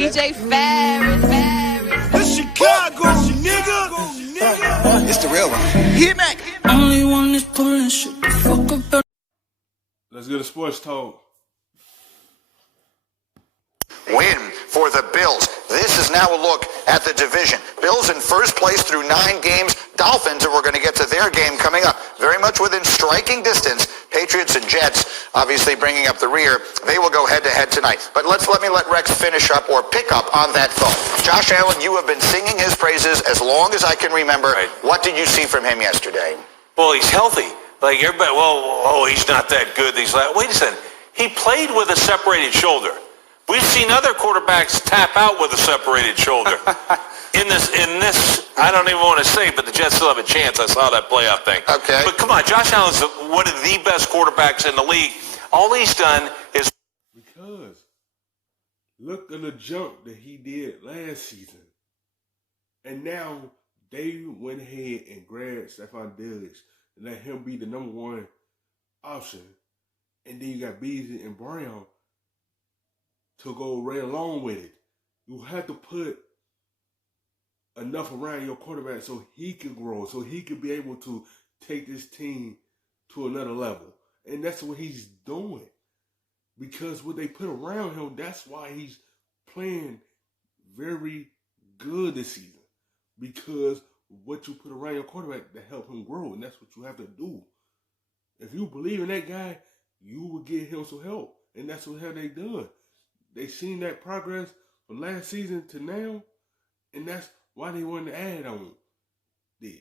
DJ Ferris. The Chicago, nigga. It's the real one. Hit me. Only one is pulling shit the fuck up. Let's get a sports talk. Win for the Bills. This is now a look at the division. Bills in first place through 9 games. Dolphins, and we're going to get to their game coming up, very much within striking distance. Patriots and Jets obviously bringing up the rear. They will go head-to-head tonight. But let me let Rex finish up or pick up on that thought. Josh Allen, you have been singing his praises as long as I can remember. Right. What did you see from him yesterday? Well, he's healthy. Like everybody, he's not that good. Wait a second. He played with a separated shoulder. We've seen other quarterbacks tap out with a separated shoulder. In this, I don't even want to say, but the Jets still have a chance. I saw that playoff thing. Okay. But come on, Josh Allen's one of the best quarterbacks in the league. All he's done is... Because look at the jump that he did last season. And now they went ahead and grabbed Stephon Diggs and let him be the number 1 option. And then you got Beasley and Brown to go right along with it. You have to put enough around your quarterback so he can grow, so he can be able to take this team to another level. And that's what he's doing. Because what they put around him, that's why he's playing very good this season. Because what you put around your quarterback to help him grow, and that's what you have to do. If you believe in that guy, you will get him some help. And that's what they done. They seen that progress from last season to now, and that's why they wanted to add on this.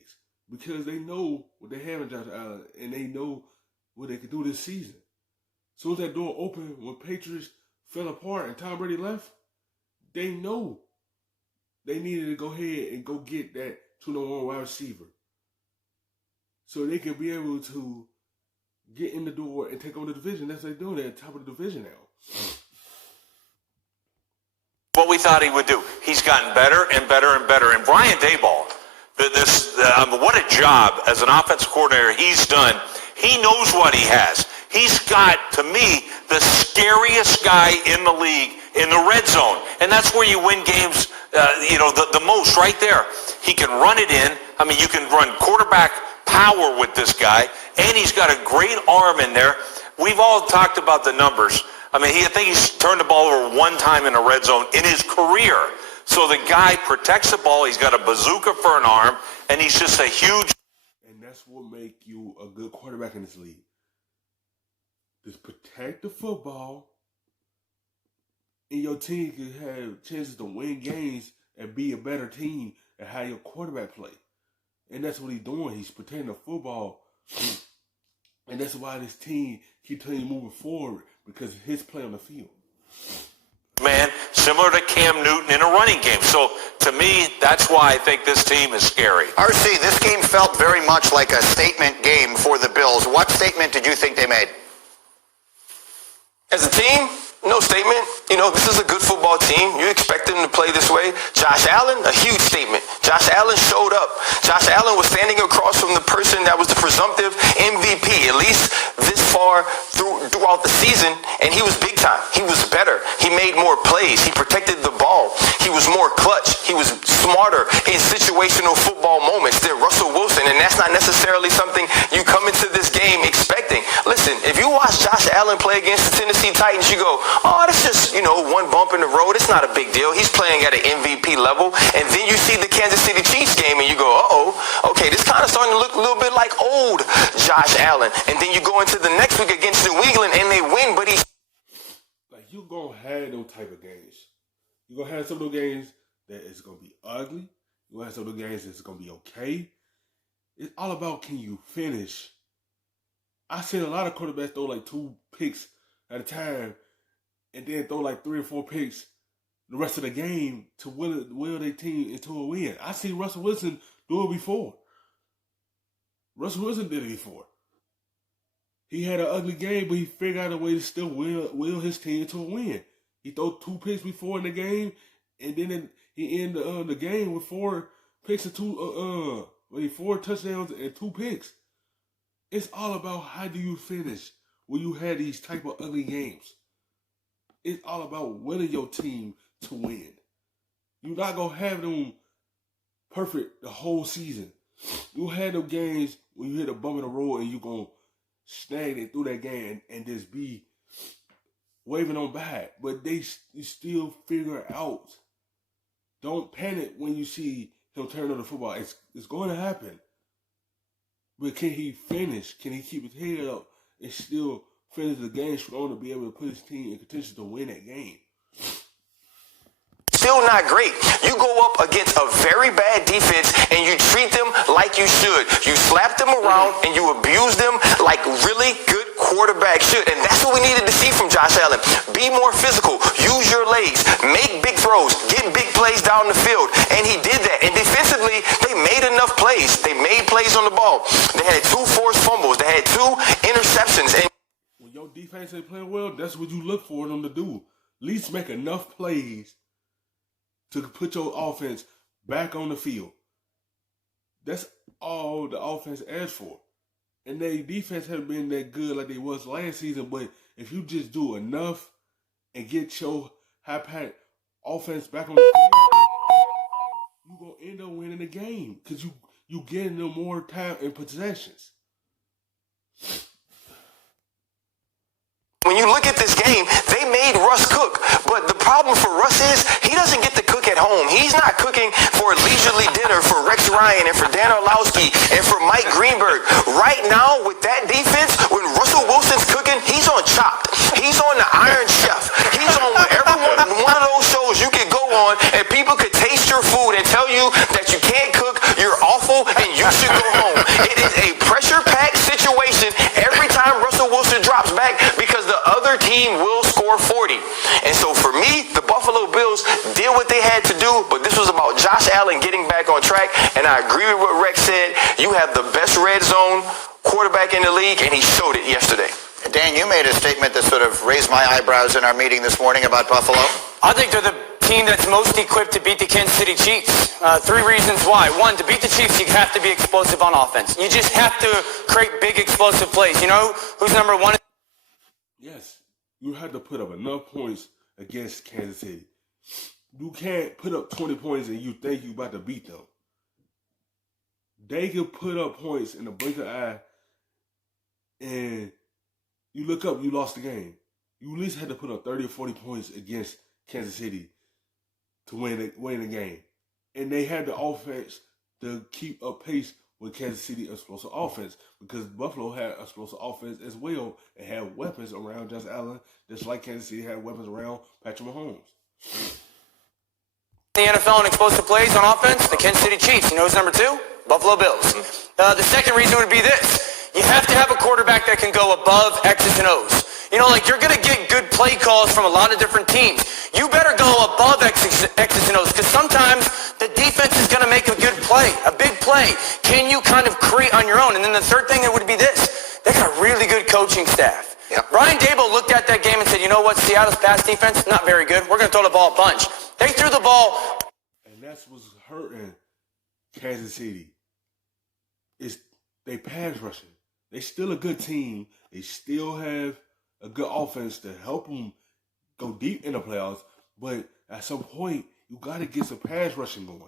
Because they know what they have in Josh Allen, and they know what they could do this season. As soon as that door opened when Patriots fell apart and Tom Brady left, they know they needed to go ahead and go get that 2-1 wide receiver. So they can be able to get in the door and take over the division. That's what they're doing. They're at the top of the division now. what we thought he would do. He's gotten better and better and better. And Brian Daboll, what a job as an offensive coordinator he's done. He knows what he has. He's got, to me, the scariest guy in the league in the red zone. And that's where you win games, the most right there. He can run it in. I mean, you can run quarterback power with this guy. And he's got a great arm in there. We've all talked about the numbers. I mean, I think he's turned the ball over 1 time in a red zone in his career. So the guy protects the ball. He's got a bazooka for an arm. And he's just a huge... And that's what makes you a good quarterback in this league. Just protect the football, and your team can have chances to win games and be a better team and how your quarterback play. And that's what he's doing. He's protecting the football. And that's why this team keeps moving forward, because of his play on the field. Man, similar to Cam Newton in a running game. So, to me, that's why I think this team is scary. RC, this game felt very much like a statement game for the Bills. What statement did you think they made? As a team, no statement. This is a good football team. You expect them to play this way. Josh Allen, a huge statement. Josh Allen showed up. Josh Allen was standing across from the person that was the presumptive MVP, at least this far throughout the season, and he was big time. He was better. He made more plays. He protected the ball. He was more clutch. He was smarter in situational football moments than Russell Wilson, and that's not necessarily something you come into this game expecting. Listen, if you watch Josh Allen play against the Tennessee Titans, you go, oh, that's just, one bump in the road. It's not a big deal. He's playing at an MVP level. And then you see the Kansas City Chiefs game and you go, okay, this kind of starting to look a little bit like old Josh Allen. And then you go into the next week against New England and they win, but he's... Like, you're going to have those type of games. You're going to have some of those games that is going to be ugly. You're going to have some of those games that's going to be okay. It's all about, can you finish? I've seen a lot of quarterbacks throw like 2 picks at a time and then throw like 3 or 4 picks the rest of the game to will their team into a win. I seen Russell Wilson do it before. Russell Wilson did it before. He had an ugly game, but he figured out a way to still will his team into a win. He threw 2 picks before in the game, and then he ended the game with 4 picks and 4 touchdowns and 2 picks. It's all about how do you finish when you had these type of ugly games. It's all about willing your team to win. You're not going to have them perfect the whole season. You'll have them games when you hit a bump in the road and you're going to snag it through that game and just be waving on by. But you still figure it out. Don't panic when you see him turn on the football. It's going to happen. But can he finish? Can he keep his head up and still finish the game strong to be able to put his team in contention to win that game? Still not great. You go up against a very bad defense and you treat them like you should. You slap them around and you abuse them like really good quarterbacks should. And that's what we needed to see from Josh Allen. Be more physical. Use your legs. Make big throws. Get big plays down the field. And he did that. And defensively, they made enough plays. They made plays on the ball. They had 2 forced fumbles. They had 2 interceptions. And when your defense ain't playing well, that's what you look for them to do. At least make enough plays to put your offense back on the field. That's all the offense asks for. And their defense hasn't been that good like they was last season, but if you just do enough and get your high-packed offense back on the field, you're going to end up winning the game because you getting them more time and possessions. When you look at this game, they made Russ cook. But the problem for Russ is he doesn't get to cook at home. He's not cooking for a leisurely dinner for Rex Ryan and for Dan Orlowski and for Mike Greenberg. Right now, with that defense, when Russell Wilson's cooking, he's on Chopped. He's on the Iron Chef. He's on whatever one of those shows you could go on and people could taste your food and tell you that you can't cook, you're awful, and you should go home. It is a pressure-packed situation every time Russell Wilson drops back because the other team will score 40. And so for me, the Buffalo Bills did what they had to do, but this was about Josh Allen getting back on track. And I agree with what Rex said. You have the best red zone quarterback in the league, and he showed it yesterday. Dan, you made a statement that sort of raised my eyebrows in our meeting this morning about Buffalo. I think they're the team that's most equipped to beat the Kansas City Chiefs. 3 reasons why. 1, to beat the Chiefs, you have to be explosive on offense. You just have to create big explosive plays. You know who's number 1? Yes, you have to put up enough points against Kansas City. You can't put up 20 points and you think you about to beat them. They can put up points in the blink of an eye and you look up, you lost the game. You at least had to put up 30 or 40 points against Kansas City to win the game. And they had the offense to keep up pace with Kansas City explosive offense because Buffalo had explosive offense as well and had weapons around Josh Allen, just like Kansas City had weapons around Patrick Mahomes. The NFL in explosive plays on offense, the Kansas City Chiefs. You know who's number 2? Buffalo Bills. The second reason would be this. You have to have a quarterback that can go above X's and O's. You know, like you're going to get good play calls from a lot of different teams. You better go above X's and O's because sometimes the defense is going to make a good play, a big play. Can you kind of create on your own? And then the third thing would be this. They got a really good coaching staff. Yep. Brian Daboll looked at that game and said, you know what, Seattle's pass defense, not very good. We're going to throw the ball a bunch. They threw the ball. And that's what's hurting Kansas City. Is they pass rushing. They still a good team. They still have a good offense to help them go deep in the playoffs. But at some point, you got to get some pass rushing going.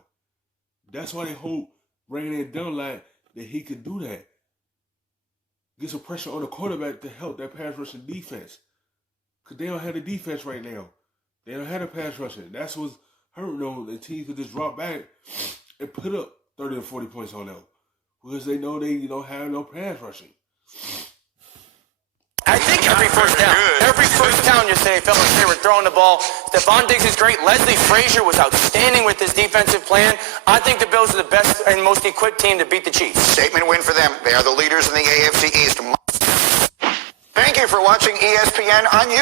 That's why they hope Brandon Dunlap that he could do that. Get some pressure on the quarterback to help that pass rushing defense. Because they don't have the defense right now. They don't have the pass rushing. That's what's hurting them. The team could just drop back and put up 30 or 40 points on them. Because they know they don't have no pass rushing. I think every first down yesterday felt like they were throwing the ball. Stephon Diggs is great. Leslie Frazier was outstanding with his defensive plan. I think the Bills are the best and most equipped team to beat the Chiefs. Statement win for them. They are the leaders in the AFC East. Thank you for watching ESPN on YouTube.